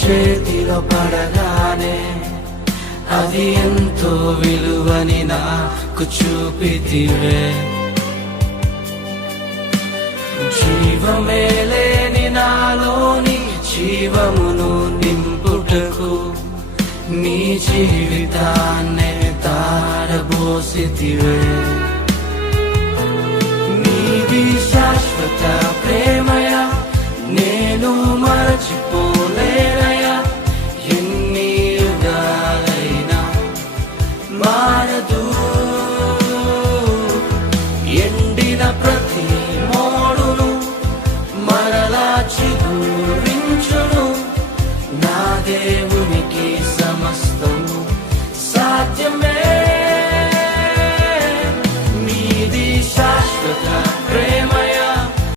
చేతిలో పడగానే అది ఎంతో విలువని నాకు చూపితివే. జీవమే లేని నాలోని జీవమును నింపుటకు నీ జీవితాన్నే తారబోసితివే.